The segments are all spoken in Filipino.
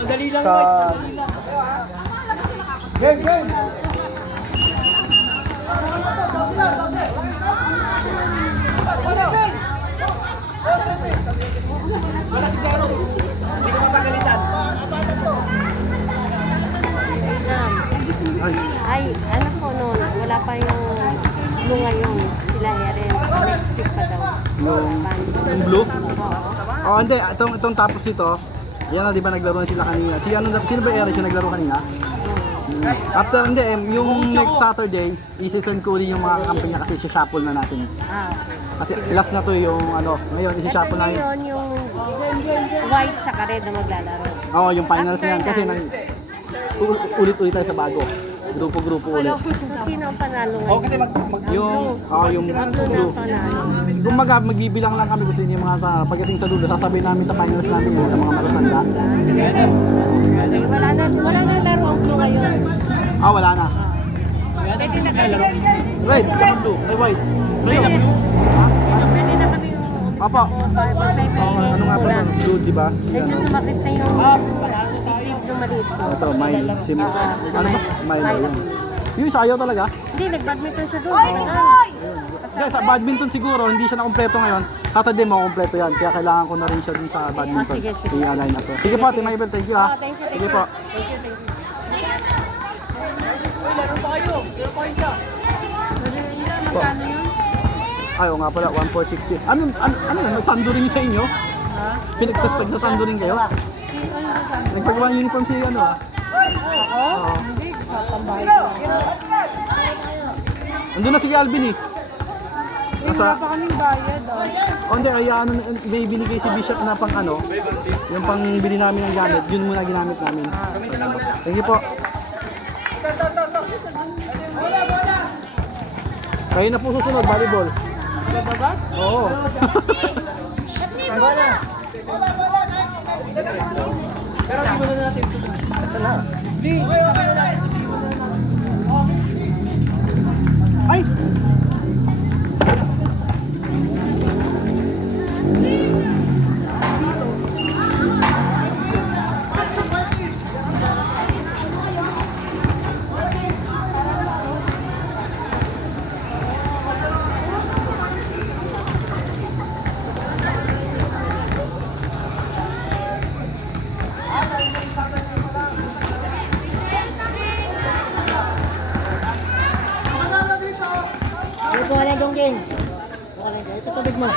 Madali lang sa... madali lang. Game, game! Wala si Dero. Hindi ko mapagalitan. Ay, ano po noon, wala pa yung blue ngayon. Sila Eren. Next week pa daw. Yung blue? Oo. Oh, hindi. Itong tapos ito, yan na, di ba naglaro na sila kanina? Sino ba Eric yung naglaro kanina? After, hindi, yung next Saturday, isi-send ko rin yung mga kampi niya kasi shuffle na natin. Ah, Kasi last na to yung ano, ngayon isi-shuffle na yun. ngayon yung white sa red na maglalaro. Oo, yung finals na yan kasi ulit-ulit tayo sa bago. Grupo-grupo ulit. So, sino ang panalo ngayon? Kasi Yung Blue blue. na ang panalo. Kumbaga, magbibilang lang kami kung sino yung mga pagdating sa dulo, sasabihin namin sa finals namin yung mga matatanda. Wala na laro ang blue ngayon. Ah, wala na. Pwede na kami. Red, tsaka blue. Ay, white. Blue. Pwede na kami yung Papa. Ano nga pa? Blue, di ba? medyo sumakit na yung dibdib ng maliit ko. Ito, mile. Ano ba? Mile. Yun. Yung sayaw talaga? Hindi, nag-badminton siya doon. Hindi, sa badminton siguro, hindi siya na kompleto ngayon. Saturday mo kompleto yan. Kaya kailangan ko na rin siya dun sa badminton. Sige, sige. I-align na siya. Sige po, Team Ivel, thank you ha. Thank you, Sige po. Uy, laro pa kayo. Laro pa isa. Magkano yun? Ayaw nga pala, 1,460. Ano yan? Sando rin yun sa inyo? Pinagtagtag na sando rin kayo? Nagpagawa ng uniform si ano ha? Oo. Andun na si Alvin eh. Wala pa kaming bayad. O hindi, kaya ano, may binigay si Bishop na pang ano, yung pang bili namin ng gamit, yun muna ginamit namin. Thank you po. Kayo na po susunod, volleyball. Oo. Pero hindi mo na natin. Please. Ay! Ito wala dong game. Wala dong. Ito tubig mo.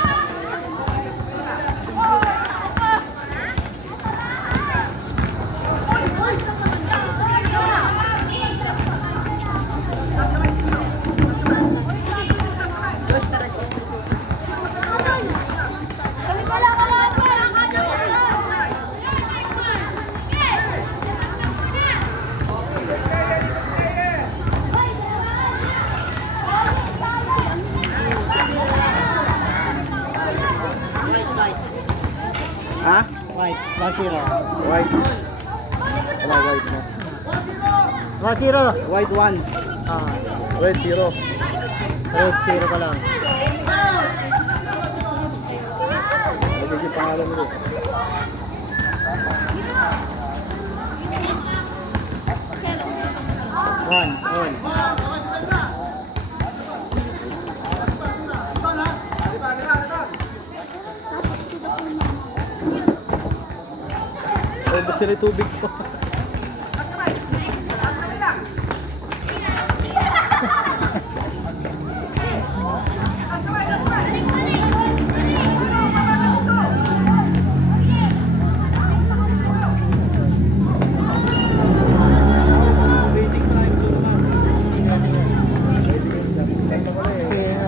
Ha? White. 1-0. White. Wala white na. 1-0. White 1, Ah, red 0. red 0 pa lang. Lagay yung pangalan nito. One. Ay, basta rin tubig ko.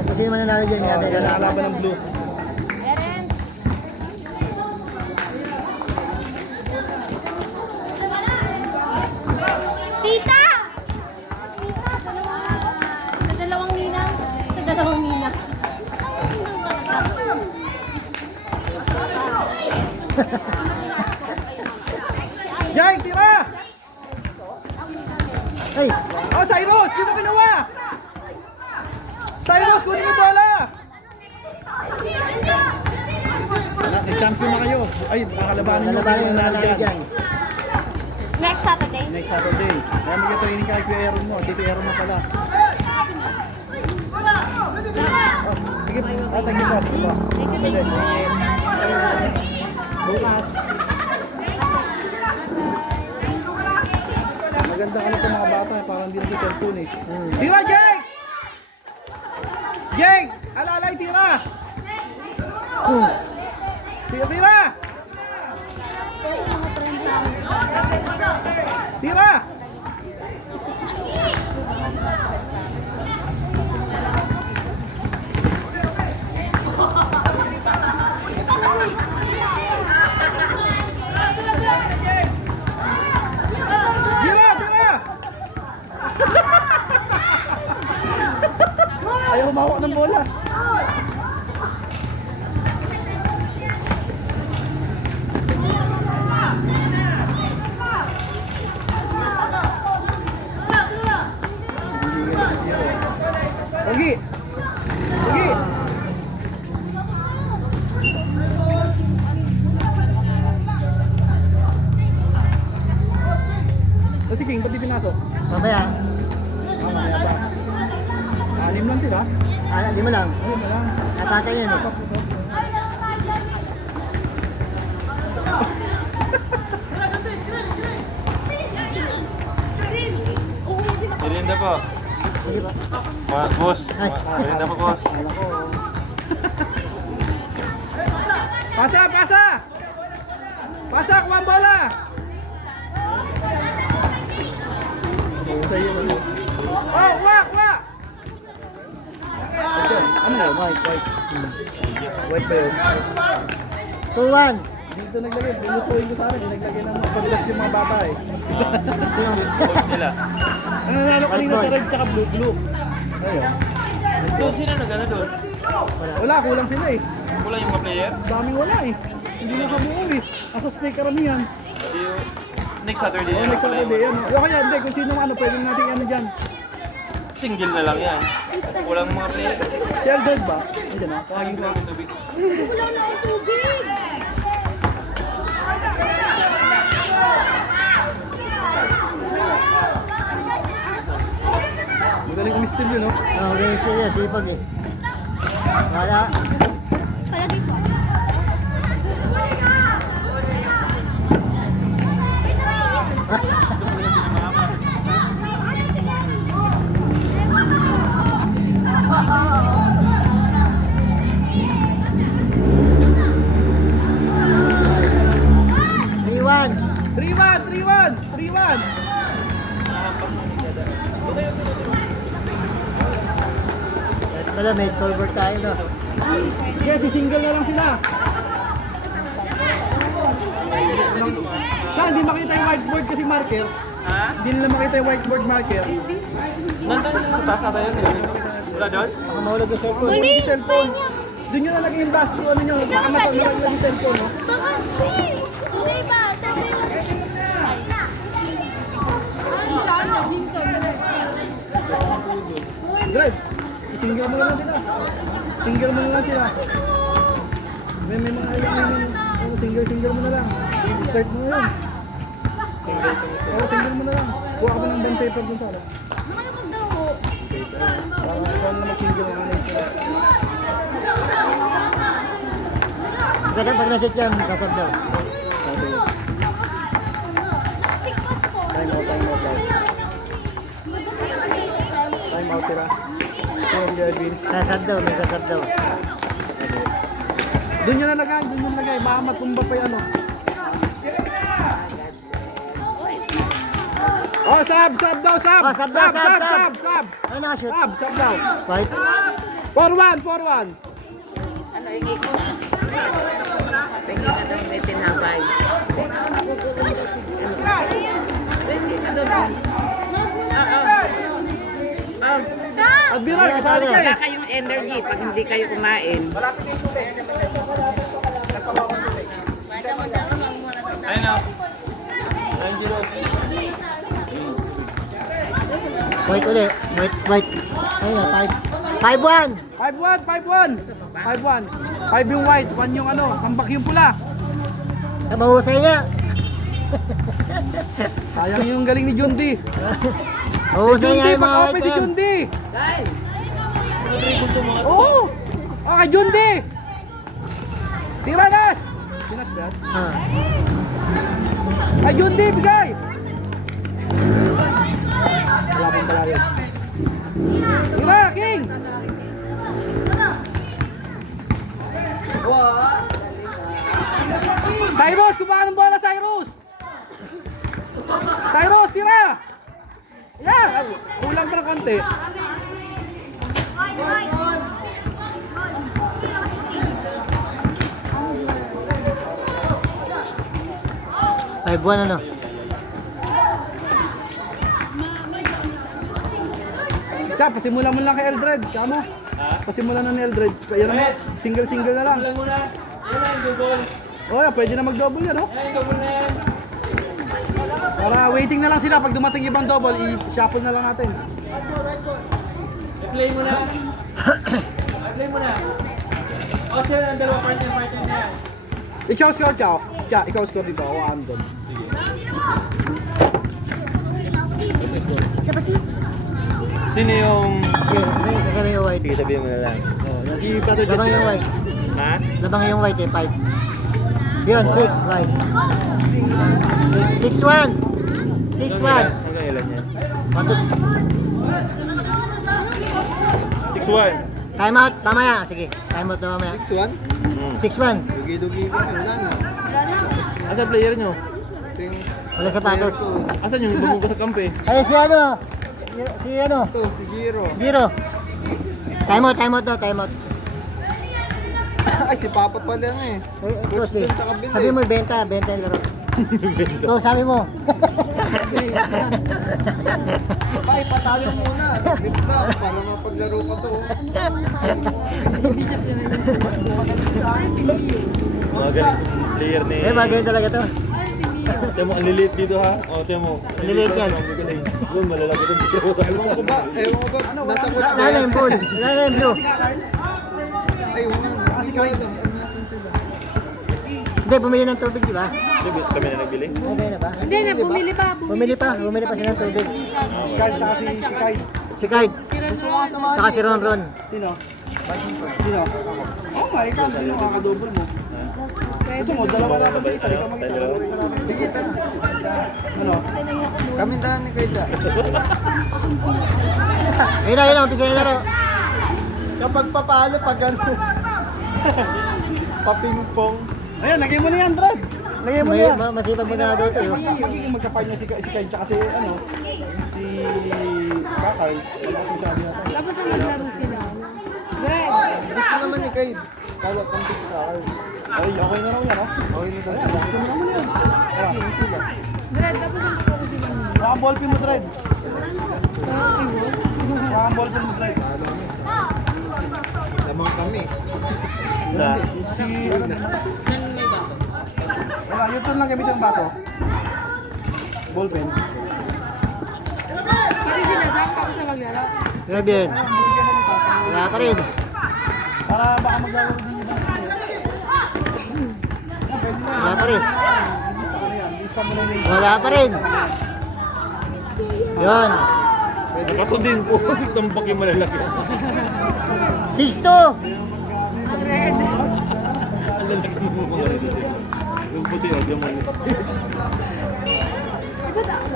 Kasi naman nanalo dyan yan. Nalalaban ng blue. Eren! Tita! Sa dalawang ninang. Sa dalawang ninang. Yay, tira! Hey! Oh, Cyrus! Di mo kinuha! Cyrus, kunin mo yung bola! Nag-champion na kayo. Ay, makakalabanin nyo. Lalabanin na nanalo dyan. dyan. next Saturday. Kaya mag-training ka kay Kuya Aaron mo. Dito Aaron mo pala. Sige, thank you po. Bukas. Maganda ka na itong mga bata, parang hindi na cellphone eh. Tira, Jake! Jake! Alalay, tira! Tira, tira! Tira! Tira, tira! Ayaw humawak ng bola. Pogi! Pogi! Si King, ba't di pinasok? Mamaya. Mamaya ba? 6 lang sila? Di mo lang. Ano ba lang? Natatay yan eh. Merienda po. Sige ba? Boss. Ay. Merienda po, boss. Kala ko. Pasa, pasa! Pasa, kuha ang bola! Sa'yo ano? Oh, kuha, kuha! Ano na? White, white. White ba yun? 2-1. Dito naglagay, binutuin ko sa akin, naglagay ng mga paglas yung mga bata eh. Boss nila. Ang nanalo kanina sa red tsaka blue. Ayun. Doon sila nag-ano doon? Wala, kulang sila eh. Kulang yung mga player. Daming wala eh. Hindi na kabuo eh. Ako snake karamihan. Kasi yung next Saturday Oh, na next Saturday yan. O kaya hindi, kung sino ano, pwede natin ano dyan. Single na lang yan. Kulang mga player. Si Aldred ba? Hindi na. Tawagin ko lang yung tubig. Magaling umistil yun, no? Ganyan siya, sipag eh. Wala. Iwan. 3-1! 3-1! Wala, may scoreboard tayo no. Yes, single na lang sila. Saan, hindi makita yung whiteboard kasi marker. Ha? Hindi nila makita yung whiteboard marker. Nandun yung sa taas ata yun. Wala doon? Baka mahulog yung cellphone. Wala yung cellphone. Doon nyo nalagay yung basket ano nyo. Baka matulog lang yung cellphone, no? Drive. Single mo na lang sila. Single mo na lang sila. May mga single mo na lang. Start mo na lang. Single mo na lang. Kuha ka ba ng bond paper dun sa alam? Para na mag-single mo na sila. Ganda pag nasit yan, kasab daw. Time out. Time out sila. Sorry, Edwin. Kasab daw, may kasab daw. Doon nyo nalagay. Baka matumba pa yung ano. Oh, sab daw, sab! Oh, sab daw, sab. Sab! Ano nakashoot? Sab daw. White? 4-1! Admiral, kasali ka Wala eh. kayong energy pag hindi kayo kumain. Ayun na. Angelo. White ulit. White. Ayun na, 5-1. 5-1. 5 yung white, 1 yung ano, kambak yung pula. Mahusay nga. Sayang yung galing ni Jundi. Uusay nga Jundi, yung mga pag-open si item. Jundi. Oo. Ah, kay Jundi. Tira Nas. Sinas ba? Ah. Kay Jundi, bigay. Wala pang palayo. Tira, King. Cyrus, kumaan ng bola, Cyrus. Cyrus, tira. Yeah, kulang pa ng konti. Ay, buwan ano? Kaya, pasimula mo lang kay Eldred. Kamo? Pasimula na ni Eldred. Kaya naman, single-single na lang. Yan ang double. Oh, yeah, pwede na mag-double yan, oh. Yan ang double na yan. Para waiting na lang sila. Pag dumating ibang double, i-shuffle na lang natin. I-play mo na. I-play mo na. O sila ang dalawa partner niya. Ikaw score, Chow. Kaya, ikaw score dito. Ako andon. Sino yung... Okay, sasabi yung white. Sige, sabihin mo na lang. Oh, yan si Brother Labang yung Jet. white. Ha? Labang yung white eh, 5. Yun, 6, white. 6-1. 6-1. Hanggang ilan yan? 6-1. Time out, tama yan. Sige, time out na mamaya. 6-1? 6-1. Dugi-dugi ko. Wala na. Asan player nyo? Wala sapatos. Asan yung bumugo sa kampe? Ay, si ano? Si ano? Ito, si Giro. Giro. Time out daw, time out. Ay, si Papa pala na eh. Ito si. Doon sa kabila Sabi eh. mo, benta yung laro. Ito, sabi mo. Ay, patalo muna. Sabit na. Para mapaglaro ka to. Mga galing player ni... Eh, magaling talaga to. Tiyan mo, ang lilit dito ha? O, tiyan mo. Ang lilit yan. Ang galing. Doon, malalaki doon. Ewan ko ba? Nasa coach Wala na yung bull. Wala na yung blue. Ay, wala. Kasi kahit Hindi, bumili ng tubig, di ba? Kami na nagbili? Okay na ba? Hindi na, bumili pa. Bumili pa siya ng tubig. Kyle, tsaka si Kyle. Si Kite, Gusto mo kasama? saka si Ron. Sino? Sino? Oh my God, sino kakadouble mo? Gusto mo, dalawa lang ba isa? Ikaw mag-isa. Sige, tara. Ano? Kami tahan ni Kyle. Ayun na, umpisa yung laro. Kapag papalo, pag gano'n. Papingpong. Ayan, lagay mo na yan, Brad. Lagay mo na yan. Masipag mo na daw ito. Magiging magkapartner si Kyle tsaka si, ano, si Kakay. Wala akong sabi na tayo. Tapos ang maglaro sila. Greg. Gusto naman ni Kyle. Kala kanti si Kakay. Ay, okay na raw yan, ha? Okay na daw sila. Gusto mo naman yan. Sino sila? Greg, tapos ang maglaro sila. Baka ang ballpin mo, Brad. Baka ang ballpin mo, Brad. Lamang kami. Sa... Si, ano na? Wala, yung turn lang gamit yung baso. Ballpen. Pati sila, saan ka sa maglaro? Grabe yan. Wala ka rin. Para baka maglalaro din yung baso. Wala ka rin. Isa mo lang yung... Wala pa rin. Yun. Kato din po. Tambak yung malalaki. 6-2. Red. Ang lalaki mo mga rin. Yung puti, o, diyan mo.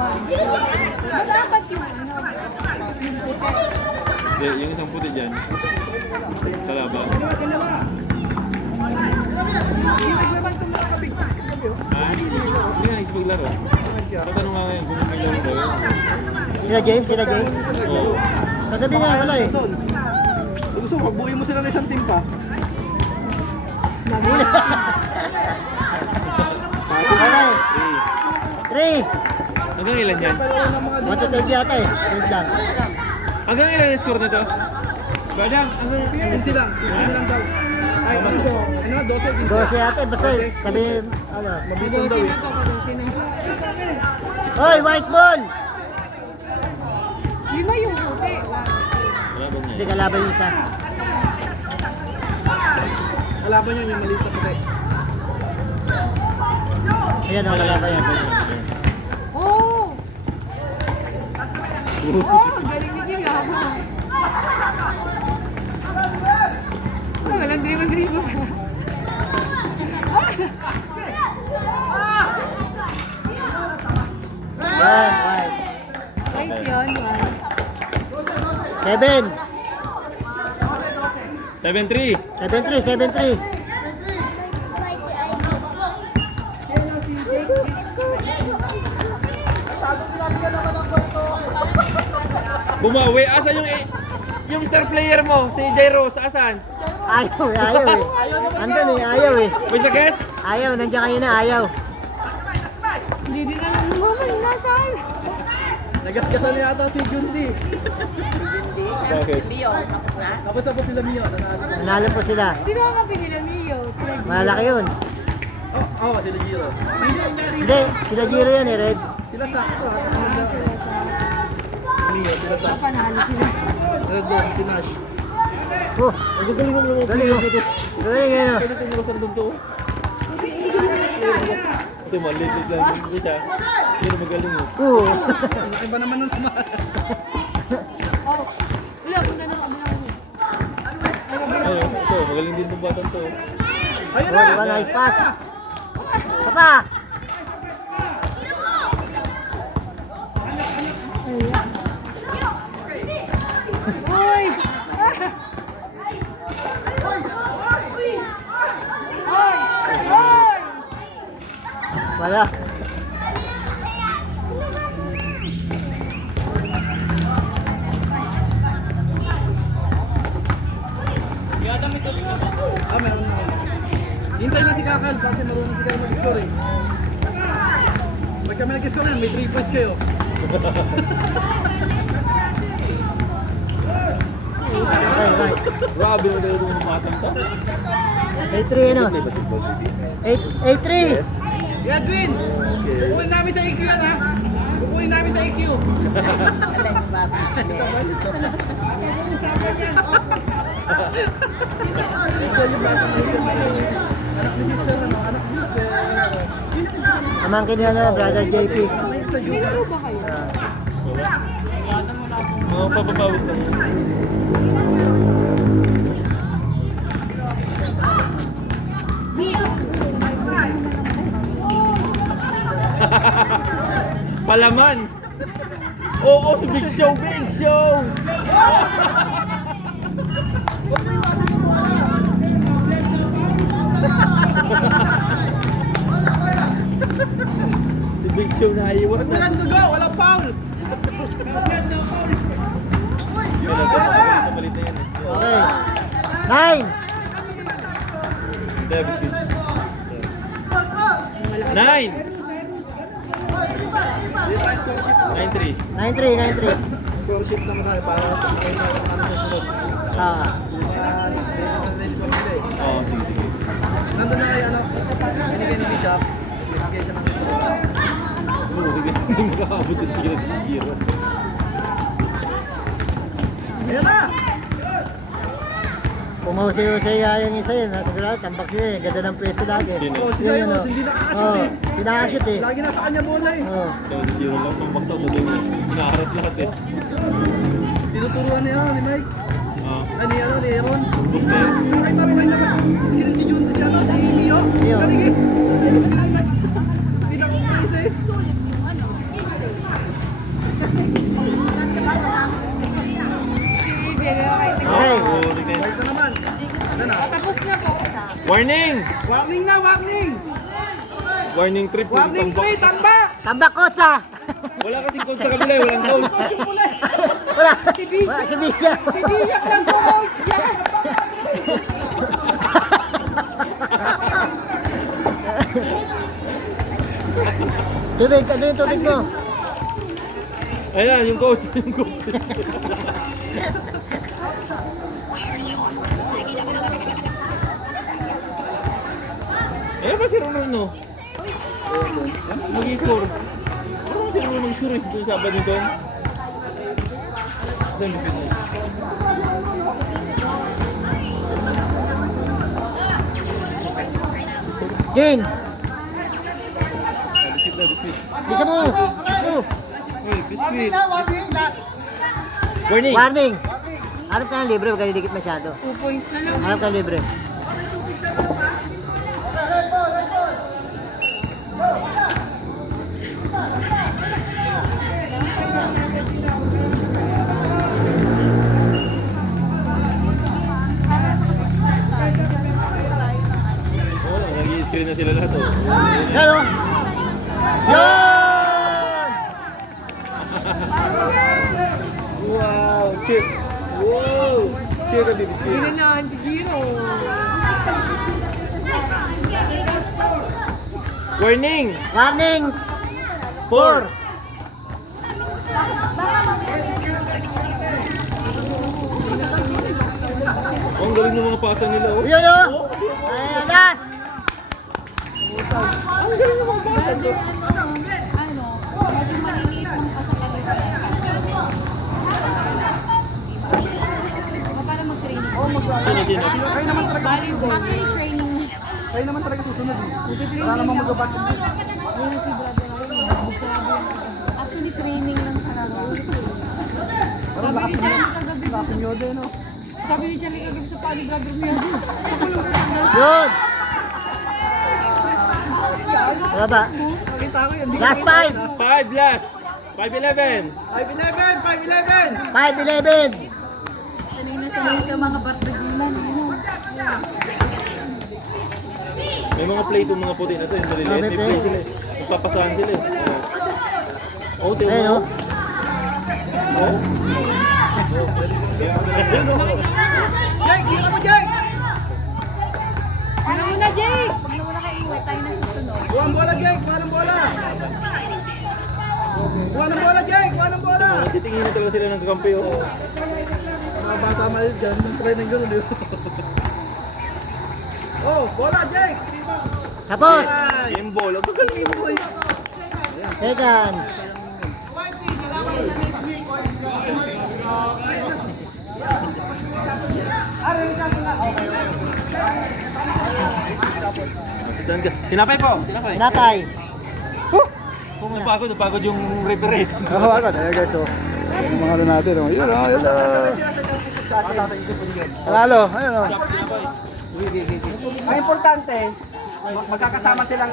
Ba't dapat yung ano? Yung isang puti dyan. Kalaban. Ha? Hindi nga nagsipaglaro. Tatanong nga ngayon kung naglaro ba yun. Sila James. Oo. Katabi nga, wala eh. Gusto mo, magbuhay mo sila ng isang team pa. Okay. 3. Hanggang ilan yan? 1-12 yata eh. Wait lang. Hanggang ilan yung score nito? Badang, hanggang ilan? 15 lang. 15 lang daw. Ay, ano? 12, 12 yata eh. Basta sabi, ano. Mabison daw eh. Hoy, white ball! Lima yung puti. Wala ba Hindi niya? kalaban yung isa. Kalaban yun yung maliit na puti. Ayan o, kalaban yan. Oh! galing ni King ako. Walang dribble. Yan, right. Wait yun, one. 7. 7-3. 7-3, 7-3. Bumawi. Asan yung star player mo? Si Jairo. Asan? Ayaw eh. Andun eh, ayaw eh. May sakit? Ayaw, nandiyan kayo na, ayaw. Hindi din alam mo kung nasaan. Nagasgasan na yata si Jundi. Bakit? Tapos sila Mio. Nanalo po sila. Sino ang kapi nila, Mio? Malaki yun. Sila Giro. Hindi, sila Giro yan eh, Red. Sila sakto. Mio, sila sakto. Panalo sila. Red Bull, si Nash. Oh, Galing mo mo. galing oh. Galing yan oh. Pwede ito yung doon to. Ito maliit lang yung siya. Pero magaling eh. Laki ba naman ng tumaas? Wala, punta na kami lang. Ito, magaling din ng batang to. Ayun Oh, diba, nice pass. Papa! Uy! Wala. Meron na. Hintay na si Kakal kasi marunong si Kakal mag-score eh. Pag kami nag-score yan, may 3 points kayo. Okay, right. Grabe na tayo yung batang to. 8-3 ano? 8-3. Edwin! Kukunin namin sa EQ yan ha! Kukunin namin sa EQ! Anak ni sister ano? Anak ni sister. Amangkin nyo na, brother JP. Minaro ba kayo? Mga papapawis lang yun. Palaman! Oo, sa Big Show! Big Show! Si Big Show na iwas na. Walang dugo! Walang foul! Yun na, malit na yan eh. Okay. 9. Kaya biscuit. 9! 9-3. 9-3. Score sheet naman tayo para sa mga ano sa sunod. Ah. Na-score nila eh. Oo, sige, sige. Nandun na kayo ano? Binigay ni Bishop. Binigay siya ng Oo, sige. Hindi makakabot yung tigil sa Giro. Ayan na! Pumusay-usay yan isa yun. Nasa grado, tambak siya eh. Ganda ng pwesto lagi. Sino? Oh, si Yun, Jairo, oh. hindi nakakashoot Oh, eh. hindi nakakashoot eh. Lagi nasa kanya bola eh. Oh. Kaya sa Giro lang, ng baksa mo din. Inaharas lahat eh. Tinuturuan niya ni Mike. Oo. Ni ano, ni Aaron. Bus na yun. Nakita mo kayo naman. Screen si Jun, si ano, si Mio. Mio. Galing eh. Screen na. Hindi na kumaisa eh. Okay. Oo, sige. Right na naman. Ano na? Tapos na po. Warning! Warning na, warning! Warning trip. Warning play, tambak! Tambak, coach ah! Wala kasing coach sa kabila eh, walang coach. Coach yung pula eh. Wala. Si Bishop. Wala si Bishop. Si Bishop lang po coach dyan. Tubig, ano yung tubig mo? Ayan, yung coach. Yung coach. Eh, ba si Ronaldo? Mag-i-score. Ano si Ronaldo mag-score eh? Doon sa badminton? Doon, lupit mo. Jane, Bisit na, bisit. bisa mo. Oh. Warning! Warning! Harap ka ng libre, huwag ka didikit masyado. 2 points na lang. Harap ka ng libre. Oh, nag-i-screen na sila lahat oh. Yan o! Yun! Wow! Cheer! Wow! Cheer ka, baby, cheer. Ginanaan si Giro. Warning! Warning! 4! Oh, ang galing ng mga pasa nila oh. Yun o! Ayan, last! Sino, sino? Kayo naman talaga susunod. Actually, training. Kayo naman talaga susunod. Wala namang mag-basketball. Actually, training lang talaga. Parang lakas nyo din, no? Sabi ni Charlie kagabi sa Pali Brother mo yan. Yun! Baba. Nakita ko yun. Last 5! 5 last! 5-11! 5-11! 5-11! 5-11! May mga play itong mga puti na ito, yung maliliit. May play sila eh. Magpapasahan sila eh. Oh, tiyo Ayun o. mo. Oh. Jake! Hira mo, Jake! Ano muna, Jake? Pag na muna kayo iway, tayo na susunod. Kuha ang bola, Jake! Kuha ng bola! Kuha ng bola, Jake! Kuha ng bola! Titingin na talaga sila ng kampi oh. Mga bata maliit dyan, yung try ng gano'n, di ba? Oh, bola, Jake! Tapos! Yung ball. Ang galing yung ball. Seconds! Tinapay po! Tinapay! Napay! Napagod yung referee. Oo, agad. Ayan guys, so. Yung mga ano natin, oh. Yun, oh. Yun, Panalo, ayun, oh. Tinapay. Ang importante, magkakasama silang